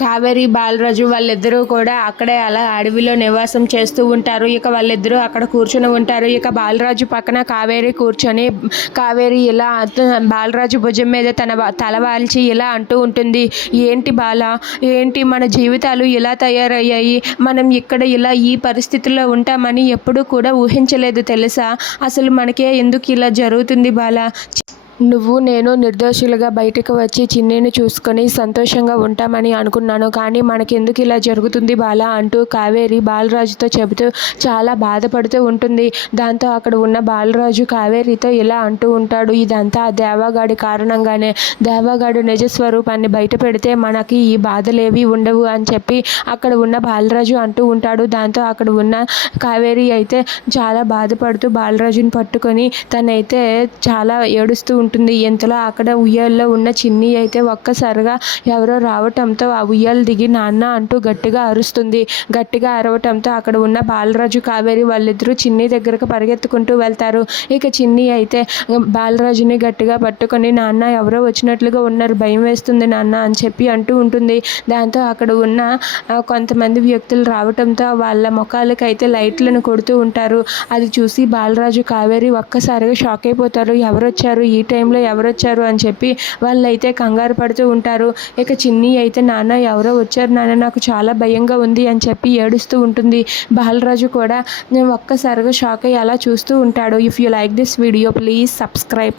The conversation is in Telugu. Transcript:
కావేరి బాలరాజు వాళ్ళిద్దరూ కూడా అక్కడే అలా అడవిలో నివాసం చేస్తూ ఉంటారు. ఇక వాళ్ళిద్దరూ అక్కడ కూర్చొని ఉంటారు. ఇక బాలరాజు పక్కన కావేరి కూర్చొని కావేరి ఇలా బాలరాజు భుజం మీద తన తలవాల్చి ఇలా అంటూ ఉంటుంది. ఏంటి బాల? ఏంటి మన జీవితాలు ఇలా తయారయ్యాయి? మనం ఇక్కడ ఇలా ఈ పరిస్థితుల్లో ఉంటామని ఎప్పుడూ కూడా ఊహించలేదు తెలుసా? అసలు మనకే ఎందుకు ఇలా జరుగుతుంది బాల? నువ్వు నేను నిర్దోషులుగా బయటకు వచ్చి చిన్నిని చూసుకొని సంతోషంగా ఉంటామని అనుకున్నాను. కానీ మనకెందుకు ఇలా జరుగుతుంది బాల అంటూ కావేరి బాలరాజుతో చెబుతూ చాలా బాధపడుతూ ఉంటుంది. దాంతో అక్కడ ఉన్న బాలరాజు కావేరితో ఇలా అంటూ ఉంటాడు. ఇదంతా ఆ దేవాగాడి కారణంగానే. దేవాగాడు నిజ స్వరూపాన్ని బయట పెడితే మనకి ఈ బాధలేవి ఉండవు అని చెప్పి అక్కడ ఉన్న బాలరాజు అంటూ ఉంటాడు. దాంతో అక్కడ ఉన్న కావేరి అయితే చాలా బాధపడుతూ బాలరాజుని పట్టుకొని తనైతే చాలా ఏడుస్తూ ఉంటుంది. ఇంతలో అక్కడ ఉయ్యాల్లో ఉన్న చిన్ని అయితే ఒక్కసారిగా ఎవరో రావటంతో ఆ ఉయ్యాలు దిగి నాన్న అంటూ గట్టిగా అరుస్తుంది. గట్టిగా అరవటంతో అక్కడ ఉన్న బాలరాజు కావేరి వాళ్ళిద్దరూ చిన్ని దగ్గరకు పరిగెత్తుకుంటూ వెళ్తారు. ఇక చిన్ని అయితే బాలరాజుని గట్టిగా పట్టుకొని నాన్న ఎవరో వచ్చినట్లుగా ఉన్నారు భయం వేస్తుంది నాన్న అని చెప్పి అంటూ ఉంటుంది. దాంతో అక్కడ ఉన్న కొంతమంది వ్యక్తులు రావటంతో వాళ్ళ ముఖాలకైతే అయితే లైట్లను కొడుతూ ఉంటారు. అది చూసి బాలరాజు కావేరి ఒక్కసారిగా షాక్ అయిపోతారు. ఎవరు వచ్చారు టైం టైంలో ఎవరు వచ్చారు అని చెప్పి వాళ్ళైతే కంగారు పడుతూ ఉంటారు. ఇక చిన్ని అయితే నాన్న ఎవరో వచ్చారు నాన్న నాకు చాలా భయంగా ఉంది అని చెప్పి ఏడుస్తూ ఉంటుంది. బాలరాజు కూడా నేను ఒక్కసారిగా షాక్ అయ్యి అలా చూస్తూ ఉంటాడు. If you like this video please subscribe